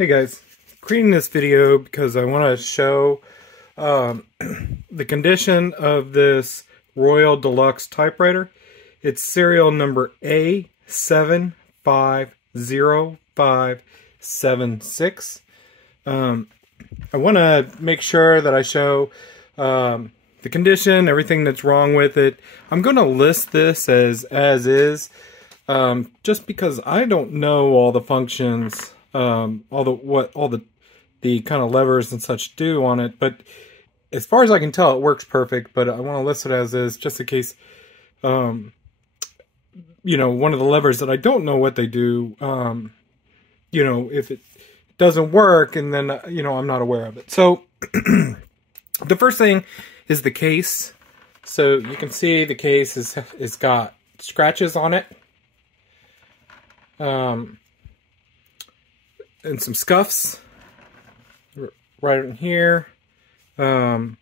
Hey guys, creating this video because I want to show the condition of this Royal Deluxe typewriter. It's serial number A750576. I want to make sure that I show the condition, everything that's wrong with it. I'm going to list this as is, just because I don't know all the functions, all the kind of levers and such do on it. But as far as I can tell, it works perfect. But I want to list it as is, just in case, you know, one of the levers that I don't know what they do, you know, if it doesn't work, and then, you know, I'm not aware of it. So the first thing is the case. So you can see the case is got scratches on it, and some scuffs right in here, the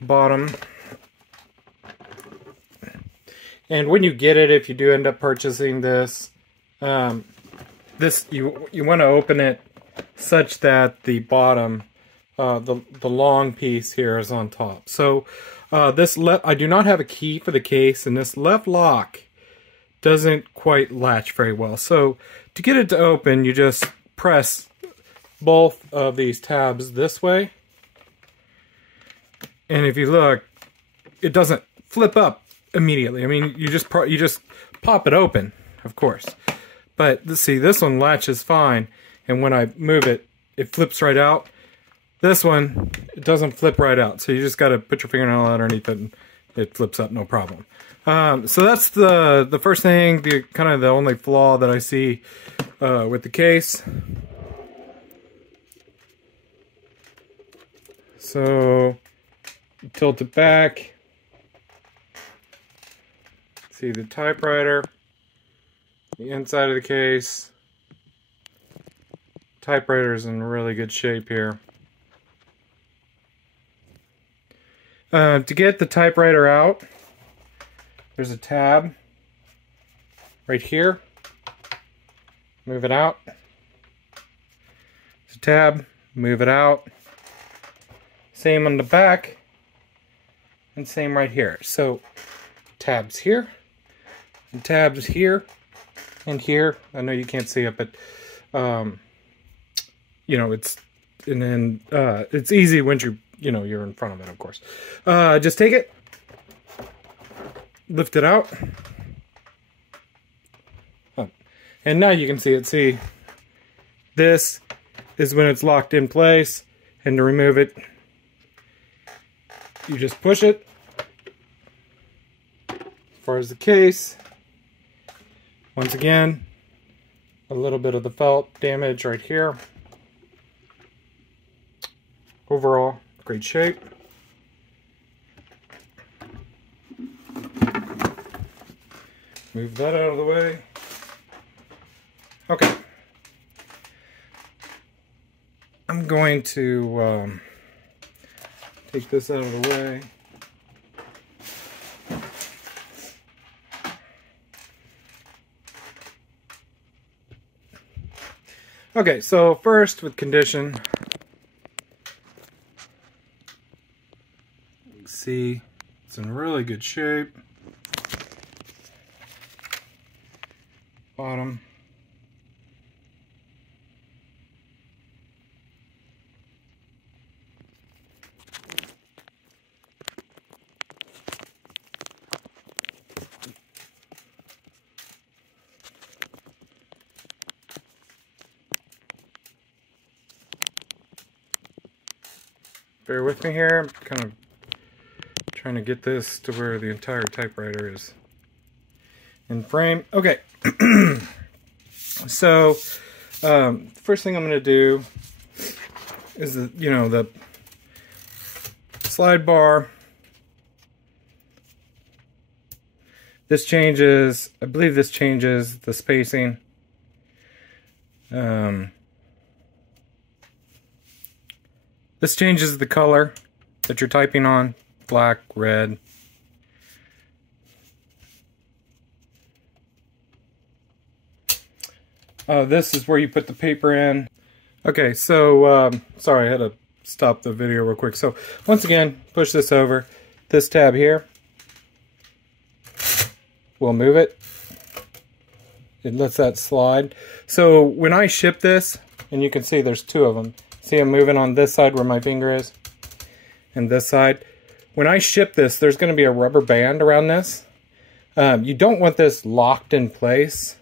bottom. And when you get it, if you do end up purchasing this, you want to open it such that the bottom, the long piece here is on top. So I do not have a key for the case, and this left lock doesn't quite latch very well. So to get it to open, you just press both of these tabs this way, and if you look, it doesn't flip up immediately. I mean, you just pop it open, of course. But see, this one latches fine, and when I move it, it flips right out. This one, it doesn't flip right out, so you just got to put your fingernail underneath it, and it flips up, no problem. So that's the first thing, kind of the only flaw that I see with the case. So tilt it back. See the typewriter, the inside of the case. Typewriter is in really good shape here. To get the typewriter out, there's a tab right here. Move it out. There's a tab, move it out. Same on the back, and same right here. So tabs here, and tabs here, and here. I know you can't see it, but you know, it's easy when you're in front of it, of course. Just take it, lift it out, and now you can see it. See, this is when it's locked in place, and to remove it, you just push it. As far as the case, once again, a little bit of the felt damage right here. Overall, great shape. Move that out of the way. Okay. I'm going to take this out of the way. Okay, so first with condition, you can see it's in really good shape. Bottom. Bear with me here, I'm kind of trying to get this to where the entire typewriter is in frame. Okay, so first thing I'm going to do is the slide bar. This changes, I believe this changes the spacing. This changes the color that you're typing on, black, red. This is where you put the paper in. Okay, so sorry, I had to stop the video real quick. So once again, push this over. This tab here, we'll move it. It lets that slide. So when I ship this, and you can see there's two of them. See I'm moving on this side where my finger is, and this side. When I ship this, there's going to be a rubber band around this. You don't want this locked in place.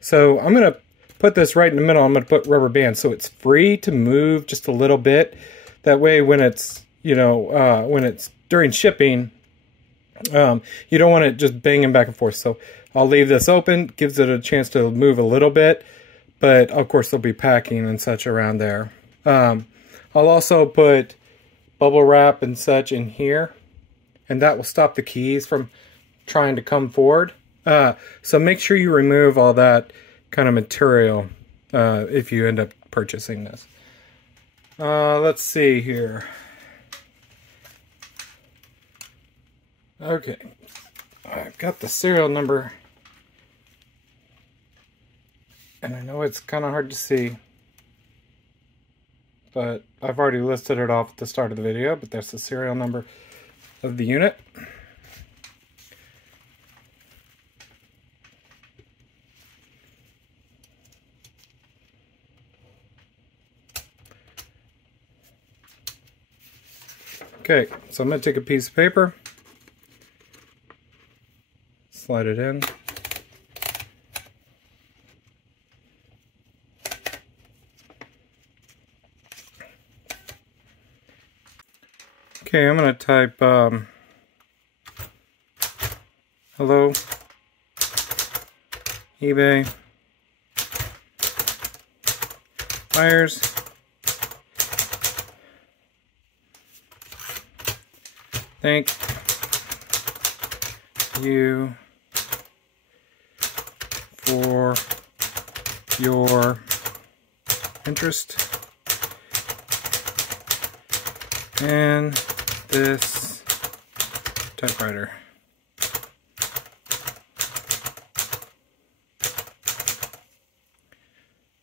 So I'm going to put this right in the middle. I'm going to put rubber band so it's free to move just a little bit. That way when it's, you know, when it's during shipping, you don't want it just banging back and forth. So I'll leave this open, gives it a chance to move a little bit, but of course there'll be packing and such around there. I'll also put bubble wrap and such in here, and that will stop the keys from trying to come forward. So make sure you remove all that kind of material if you end up purchasing this. Let's see here. Okay, I've got the serial number, and I know it's kind of hard to see, but I've already listed it off at the start of the video, but that's the serial number of the unit. Okay, so I'm going to take a piece of paper, slide it in. Okay, I'm going to type hello, eBay, buyers, thank you for your interest in this typewriter.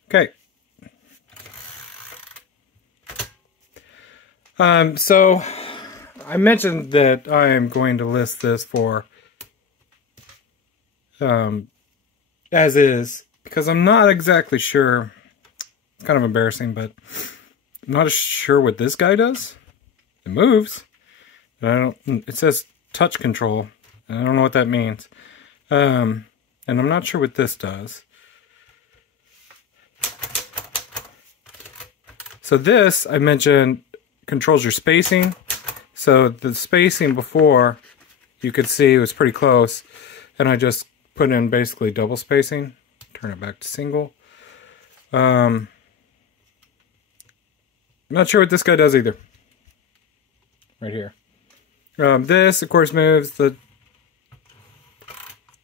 Okay. So I mentioned that I am going to list this for as is, because I'm not exactly sure. It's kind of embarrassing, but I'm not sure what this guy does. It moves, but I don't. It says touch control, and I don't know what that means. And I'm not sure what this does. So this, I mentioned, controls your spacing. So the spacing before, you could see it was pretty close, and I just put in basically double spacing. Turn it back to single. I'm not sure what this guy does either. Right here. This, of course, moves the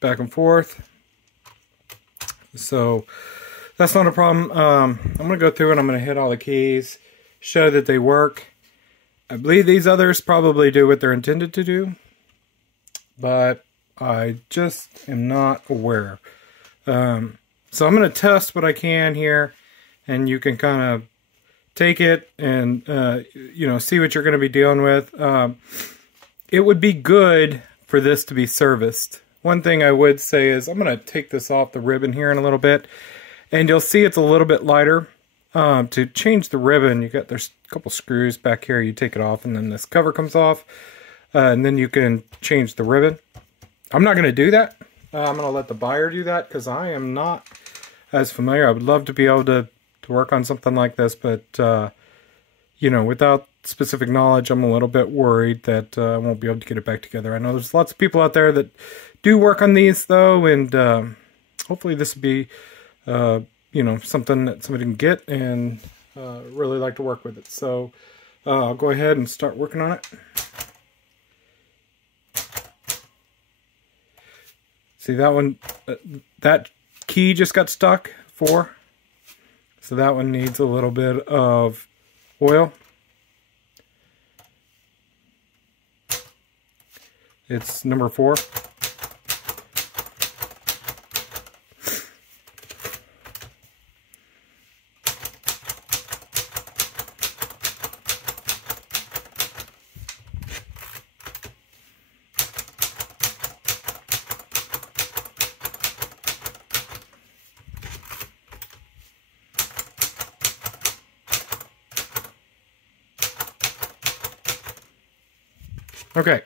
back and forth. So that's not a problem. I'm going to go through and I'm going to hit all the keys, show that they work. I believe these others probably do what they're intended to do, but I just am not aware. So I'm going to test what I can here, and you can kind of take it and you know, see what you're going to be dealing with. It would be good for this to be serviced. One thing I would say is I'm going to take this off the ribbon here in a little bit, and you'll see it's a little bit lighter. To change the ribbon, there's a couple screws back here. You take it off, and then this cover comes off, and then you can change the ribbon. I'm not going to do that. I'm going to let the buyer do that, because I am not as familiar. I would love to be able to work on something like this, but you know, without specific knowledge, I'm a little bit worried that I won't be able to get it back together. I know there's lots of people out there that do work on these, though, and hopefully this will be you know, something that somebody can get and really like to work with it. So I'll go ahead and start working on it. See that one, that key just got stuck, 4. So that one needs a little bit of oil. It's number 4. Okay,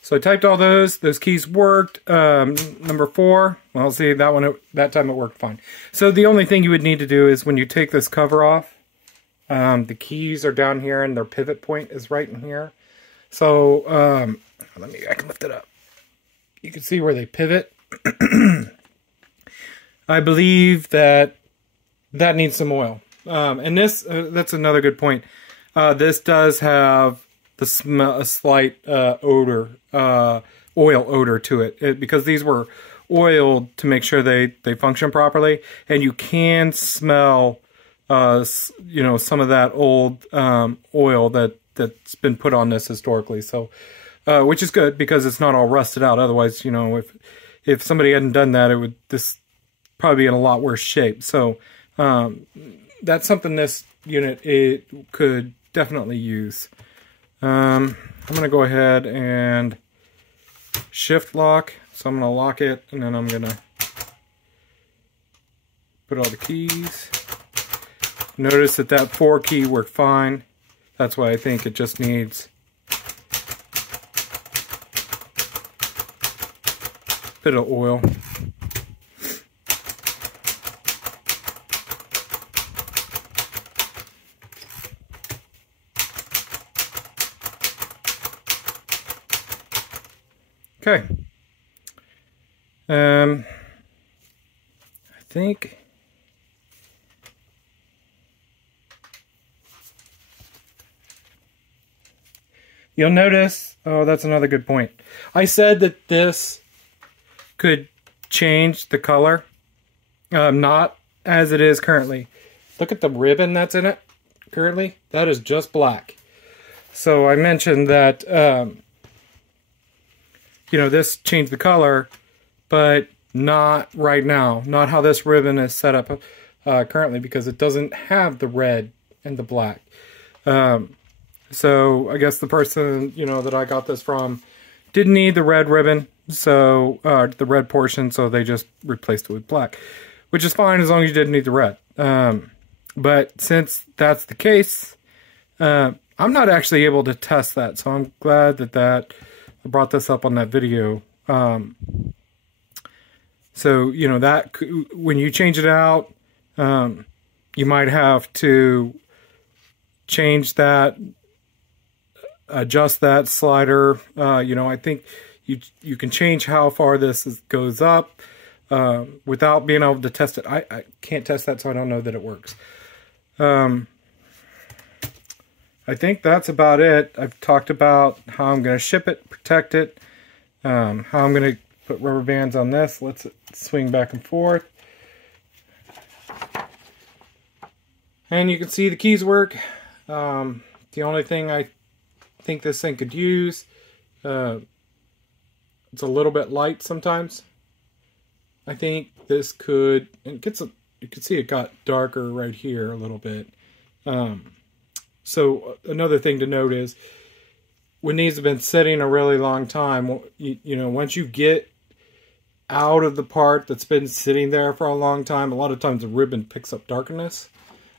so I typed all those keys worked. Number 4, well, see, that time it worked fine. So the only thing you would need to do is when you take this cover off, the keys are down here and their pivot point is right in here. So, I can lift it up. You can see where they pivot. I believe that needs some oil. And that's another good point. This does have a slight oil odor to it, because these were oiled to make sure they function properly, and you can smell some of that old oil that's been put on this historically. So which is good, because it's not all rusted out. Otherwise, if somebody hadn't done that, this probably be in a lot worse shape. So that's something this unit could definitely use. I'm going to go ahead and shift lock. So I'm going to lock it, and then I'm going to put all the keys. Notice that 4 key worked fine. That's why I think it just needs a bit of oil. Okay. I think you'll notice, oh, that's another good point. I said that this could change the color, not as it is currently. Look at the ribbon that's in it currently. That is just black. So I mentioned that this changed the color, but not right now. Not how this ribbon is set up currently, because it doesn't have the red and the black. So I guess the person, that I got this from didn't need the red ribbon, so the red portion, so they just replaced it with black, which is fine as long as you didn't need the red. But since that's the case, I'm not actually able to test that, so I'm glad that I brought this up on that video. So, that when you change it out, you might have to change that, adjust that slider. I think you can change how far this goes up without being able to test it. I can't test that, so I don't know that it works. I think that's about it. I've talked about how I'm going to ship it, protect it, how I'm going to put rubber bands on this. Let's swing back and forth. And you can see the keys work. The only thing I think this thing could use, it's a little bit light sometimes. I think this could, and you can see it got darker right here a little bit. So another thing to note is, when these have been sitting a really long time, once you get out of the part that's been sitting there for a long time, a lot of times the ribbon picks up darkness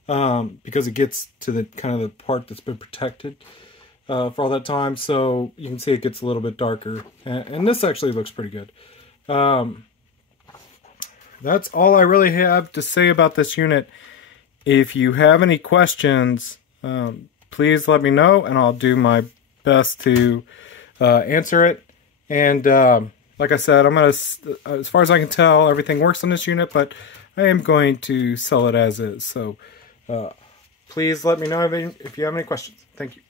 because it gets to the kind of the part that's been protected for all that time. So you can see it gets a little bit darker, and this actually looks pretty good. That's all I really have to say about this unit. If you have any questions, please let me know, and I'll do my best to answer it. And like I said, I'm gonna, as far as I can tell, everything works on this unit, but I am going to sell it as is. So please let me know if you have any questions. Thank you.